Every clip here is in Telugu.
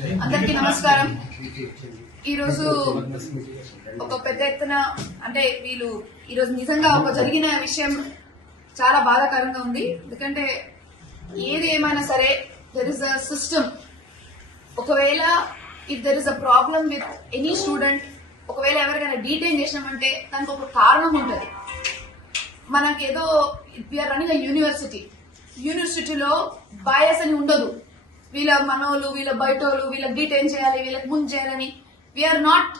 అందరికీ నమస్కారం. ఈరోజు ఒక పెద్ద ఎత్తున అంటే ఈరోజు నిజంగా ఒక జరిగిన విషయం చాలా బాధాకరంగా ఉంది. ఎందుకంటే ఏది ఏమైనా సరే దెర్ ఇస్ అ సిస్టమ్. ఒకవేళ if there is a problem with any student, ఒకవేళ ఎవరికైనా డీటైన్ చేసినామంటే దానికి ఒక కారణం ఉంటుంది. మనకేదో వీఆర్ రన్నింగ్ అ యూనివర్సిటీలో బయాస్ అని ఉండదు. వీళ్ళ మనోళ్ళు, వీళ్ళ బయటోళ్ళు, వీళ్ళకి డీటైన్ చేయాలి, వీళ్ళకి ముందు చేయాలని we are not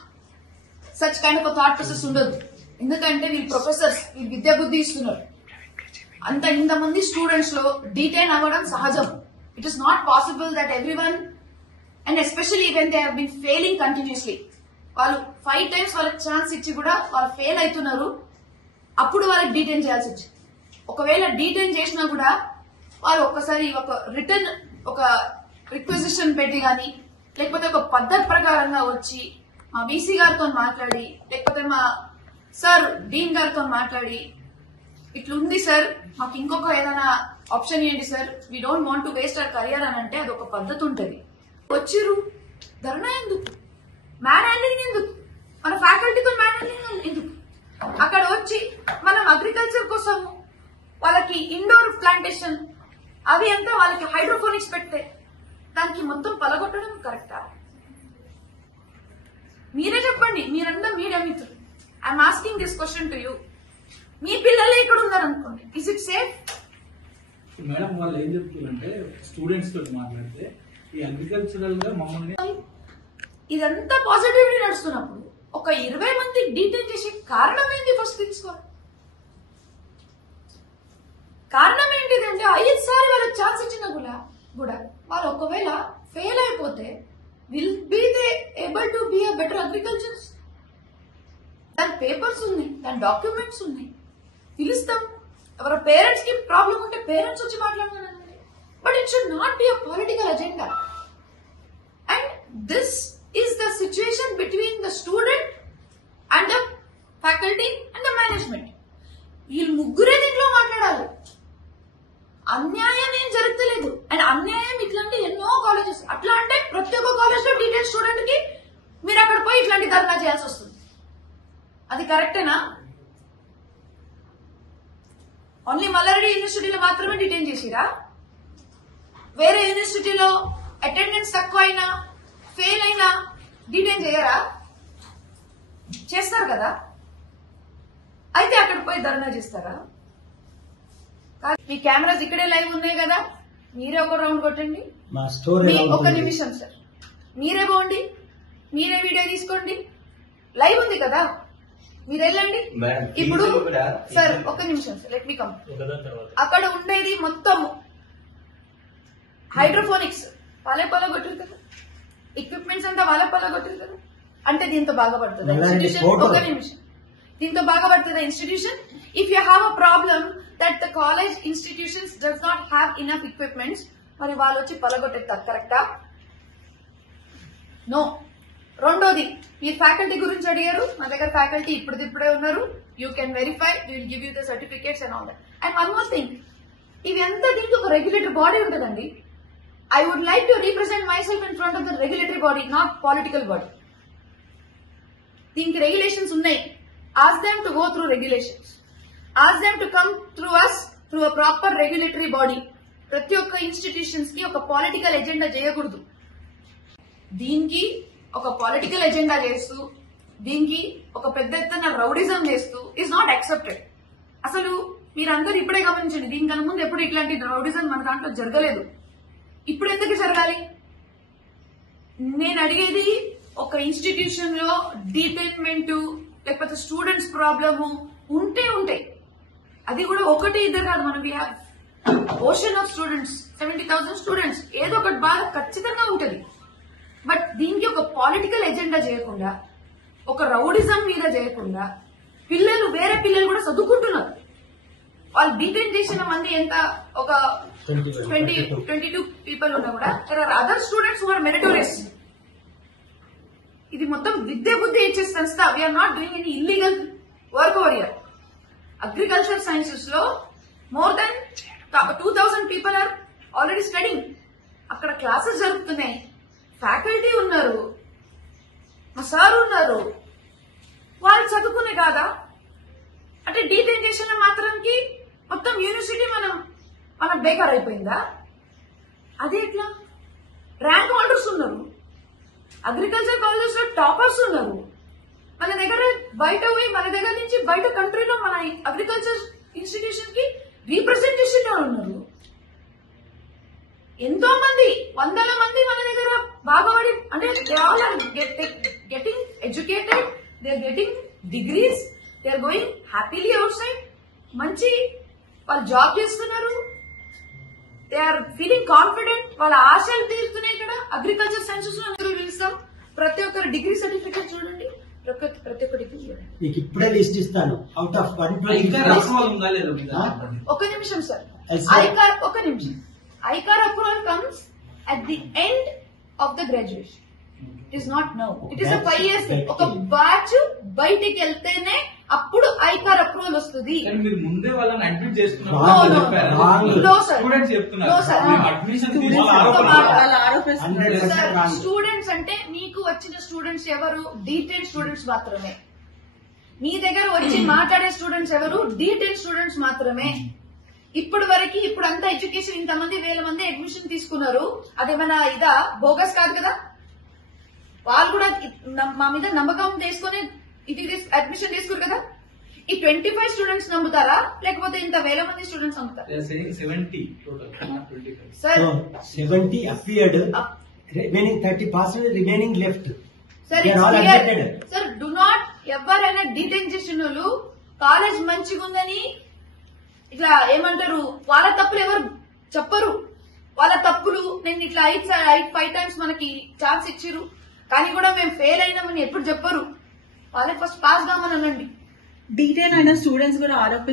such kind of thought process ఉండదు. ఎందుకంటే వీళ్ళు ప్రొఫెసర్స్, వీళ్ళు విద్యా బుద్ధి ఇస్తున్నారు. ఇంతమంది స్టూడెంట్స్ లో డీటైన్ అవ్వడం సహజం. It is not possible that everyone, and especially when they have been failing continuously. వాళ్ళు 5 times వాళ్ళకి ఛాన్స్ ఇచ్చి కూడా వాళ్ళు ఫెయిల్ అవుతున్నారు. అప్పుడు వాళ్ళకి డీటైన్ చేయాల్సి వచ్చింది. ఒకవేళ డీటైన్ చేసినా కూడా వాళ్ళు ఒక్కసారి ఒక రిటర్న్ ఒక రిక్వెజిషన్ పెట్టి గాని, లేకపోతే ఒక పద్ధతి ప్రకారంగా వచ్చి మా వీసీ గారితో మాట్లాడి, లేకపోతే మా సార్ డీన్ గారితో మాట్లాడి, ఇట్లుంది సార్, మాకు ఇంకొక ఏదైనా ఆప్షన్ ఇవ్వండి sir, we don't want to waste our career అని అంటే అది ఒక పద్ధతి ఉంటుంది. వచ్చిర్రు ధర్నా ఎందుకు, మ్యాన్ హ్యాండ్లింగ్ ఎందుకు, మన ఫ్యాకల్టీతో మ్యాన్ హ్యాండ్లింగ్ ఎందుకు? అక్కడ వచ్చి మనం అగ్రికల్చర్ కోసం వాళ్ళకి ఇండోర్ ప్లాంటేషన్ అవి అంతా వాళ్ళకి హైడ్రోఫోనిక్స్ పెడితే దానికి మొత్తం పలగొట్టడం కరెక్టా? మీరే చెప్పండి. మీరందరూ మీడియా మిత్రులు. I'm asking this question to you. మీ పిల్లలే ఇక్కడ ఉన్నారు అనుకోండి, ఇస్ ఇట్ సేఫ్? మేడం వాళ్ళు ఏం చెప్తున్నారంటే స్టూడెంట్స్ తోటి మాట్లాడితే ఈ అగ్రికల్చరల్ గా మమ్మల్ని ఇదంతా పాజిటివ్లీ నడుస్తున్నప్పుడు ఒక 20 మంది డీటైన్ చేసే కారణం ఏంటి? ఫస్ట్ తెలుసుకోవాలి. కారణం ఏంటిదంటే 5 సార్లు వాళ్ళకి ఛాన్స్ ఇచ్చినా కూడా వాళ్ళు ఒకవేళ ఫెయిల్ అయిపోతే will be they able to be a better agriculture. దాని పేపర్స్ ఉన్నాయి, దాని డాక్యుమెంట్స్ ఉన్నాయి, పిలుస్తాం. ఎవరి పేరెంట్స్ కి ప్రాబ్లం ఉంటే పేరెంట్స్ వచ్చి మాట్లాడుతున్నారండి. But it should not be a political agenda. And this is the situation between the student and the faculty and the management. వీళ్ళు ముగ్గురే దీంట్లో మాట్లాడాలి. అన్యాయం ఏం జరగలేదు. అండ్ అన్యాయం ఇట్లాంటి ఎన్నో కాలేజెస్, అట్లా అంటే ప్రతి ఒక్క కాలేజ్ లో డీటెయిల్ స్టూడెంట్ కి మీరు అక్కడ పోయి ఇట్లాంటి ధర్నా చేయాల్సి వస్తుంది. అది కరెక్టేనా? ఓన్లీ మల్లారెడ్డి యూనివర్సిటీలో మాత్రమే డిటైన్ చేసిరా? వేరే యూనివర్సిటీలో అటెండెన్స్ తక్కువ అయినా, ఫెయిల్ అయినా డిటైన్ చేయరా? చేస్తారు కదా. అయితే అక్కడ పోయి ధర్నా చేస్తారా? మీ కెమెరాస్ ఇక్కడే లైవ్ ఉన్నాయి కదా, మీరే ఒక రౌండ్ కొట్టండి. ఒక నిమిషం సార్, మీరే పోండి, మీరే వీడియో తీసుకోండి. లైవ్ ఉంది కదా, మీరు వెళ్ళండి. ఇప్పుడు సార్ ఒక నిమిషం సార్, లెట్ మీ కమ్. అక్కడ ఉండేది మొత్తం హైడ్రోఫోనిక్స్ వాళ్ళే పొలగొట్టారు కదా, ఎక్విప్మెంట్స్ అంతా వాళ్ళే పొలగొట్టారు కదా. అంటే దీంతో బాగుపడుతుంది ఇన్స్టిట్యూషన్. ఒక నిమిషం, దీంతో బాగుపడుతుంది institution. If you have a problem that the college institutions does not have enough equipments, మరి వాళ్ళు వచ్చి పలగొట్టేస్తారు కరెక్టా? నో. రెండోది, మీరు ఫ్యాకల్టీ గురించి అడిగారు. మా దగ్గర ఫ్యాకల్టీ ఇప్పుడే ఉన్నారు. You can verify, we will give you the certificates and all that. And one more thing, ఇవి అంతా దీనికి ఒక రెగ్యులేటరీ బాడీ ఉంటుందండి. I would like to represent myself in front of the regulatory body, not political body. దీనికి రెగ్యులేషన్స్ ఉన్నాయి. Ask them to go through regulations. Ask them to come through us through a proper regulatory body. ప్రతి ఒక్క ఇన్స్టిట్యూషన్స్ కి ఒక పొలిటికల్ ఎజెండా చేయకూడదు. దీనికి ఒక పొలిటికల్ ఎజెండా చేస్తూ, దీనికి ఒక పెద్ద ఎత్తున రౌడిజం చేస్తూ ఈజ్ నాట్ యాక్సెప్టెడ్. అసలు మీరందరూ ఇప్పుడే గమనించండి, దీనికన్నా ముందు ఎప్పుడు ఇట్లాంటి రౌడిజం మన దాంట్లో జరగలేదు. ఇప్పుడు ఎందుకు జరగాలి? నేను అడిగేది, ఒక ఇన్స్టిట్యూషన్ లో డీటైన్మెంట్ లేకపోతే స్టూడెంట్స్ ప్రాబ్లము ఉంటాయి. అది కూడా ఒకటి ఇద్దరు కాదు. మనం we have ocean of students, 70,000 students. ఏదో ఒకటి బాధ ఖచ్చితంగా ఉంటుంది. బట్ దీనికి ఒక పొలిటికల్ ఎజెండా చేయకుండా, ఒక రౌడిజం మీద చేయకుండా, వేరే పిల్లలు కూడా చదువుకుంటున్నారు. వాళ్ళు డీటైన్ చేసిన మంది ఎంత, ఒక 22 పీపుల్ ఉన్నా కూడా there are other students who are meritorious. ఇది మొత్తం విద్యా బుద్ధి ఇచ్చే సంస్థ. We're not doing any illegal work over here. Agriculture sciences లో more than 2000 people are already studying. అక్కడ క్లాసెస్ జరుగుతున్నాయి, ఫ్యాకల్టీ ఉన్నారు, మా సార్ ఉన్నారు, వాళ్ళు చదువుకునే కాదా? అంటే డీటెంటేషన్ మాత్రానికి మొత్తం యూనివర్సిటీ మనం బేకార్ అయిపోయిందా? అదే ఎట్లా? ర్యాంక్ హోల్డర్స్ ఉన్నారు, అగ్రికల్చర్ కాలేజెస్ లో టాపర్స్ ఉన్నారు, మన దగ్గర బయట పోయి మన దగ్గర నుంచి బయట కంట్రీలో మన అగ్రికల్చర్ ఇన్స్టిట్యూషన్ కి రీప్రజెంటేషన్ ఉన్నారు. ఎంతో మంది, వందల మంది మన దగ్గర బాగుపడి, అంటే they all are getting educated, they are getting degrees, they are going happily outside, మంచి వాళ్ళు జాబ్ చేస్తున్నారు, దే ఆర్ ఫీలింగ్ కాన్ఫిడెంట్, వాళ్ళ ఆశలు తీరుతున్నాయి. ఇక్కడ అగ్రికల్చర్ సైన్సెస్ లో పిలుస్తాం, ప్రతి ఒక్కరు డిగ్రీ సర్టిఫికేట్ చూడండి, ప్రతి ఒక్క డిగ్రీ చూడండి. మీకు ఇప్పుడే లిస్ట్ ఇస్తాను. అవుట్ ఆఫ్ ఒక నిమిషం సార్, ఐకార్ ఒక నిమిషం. ICAR approval comes at the end of the graduation. It is not now, it is 5 years. ఒక బ్యాచ్ బయటికి వెళ్తేనే అప్పుడు ఐకార్ అప్రూవల్ వస్తుంది. మీరు ముందే వాళ్ళని అడ్మిట్ స్టూడెంట్స్ అంటే మీకు వచ్చిన స్టూడెంట్స్ ఎవరు? D10 స్టూడెంట్స్ మాత్రమే. మీ దగ్గర వచ్చి మాట్లాడే స్టూడెంట్స్ ఎవరు? D10 స్టూడెంట్స్ మాత్రమే. ఇప్పటి వరకు ఇప్పుడు అంతా ఎడ్యుకేషన్ ఇంతమంది వేల మంది అడ్మిషన్ తీసుకున్నారు, అదేమైనా ఇదా? బోగస్ కాదు కదా? వాళ్ళు కూడా మా మీద నమ్మకం తీసుకుని ఇది అడ్మిషన్ తీసుకురు కదా. ఈ 25 స్టూడెంట్స్ నమ్ముతారా, లేకపోతే ఇంత వేల మంది స్టూడెంట్స్ నమ్ముతారా? 70 total, sir 70 appeared, remaining 30% remaining left. Sir sir do not, ఎవరైనా డిటెన్షన్ వాళ్ళు కాలేజ్ మంచిగా ఉందని ఇట్లా ఏమంటారు, వాళ్ళ తప్పులు ఎవరు చెప్పరు. వాళ్ళ తప్పులు నేను ఇట్లా 5 times మనకి ఛాన్స్ ఇచ్చిరు కానీ కూడా మేము ఫెయిల్ అయినామని ఎప్పుడు చెప్పరు. వాళ్ళే ఫస్ట్ పాస్ కామని అనండి. D10 అయిన స్టూడెంట్స్ కూడా ఆరోపిస్తారు.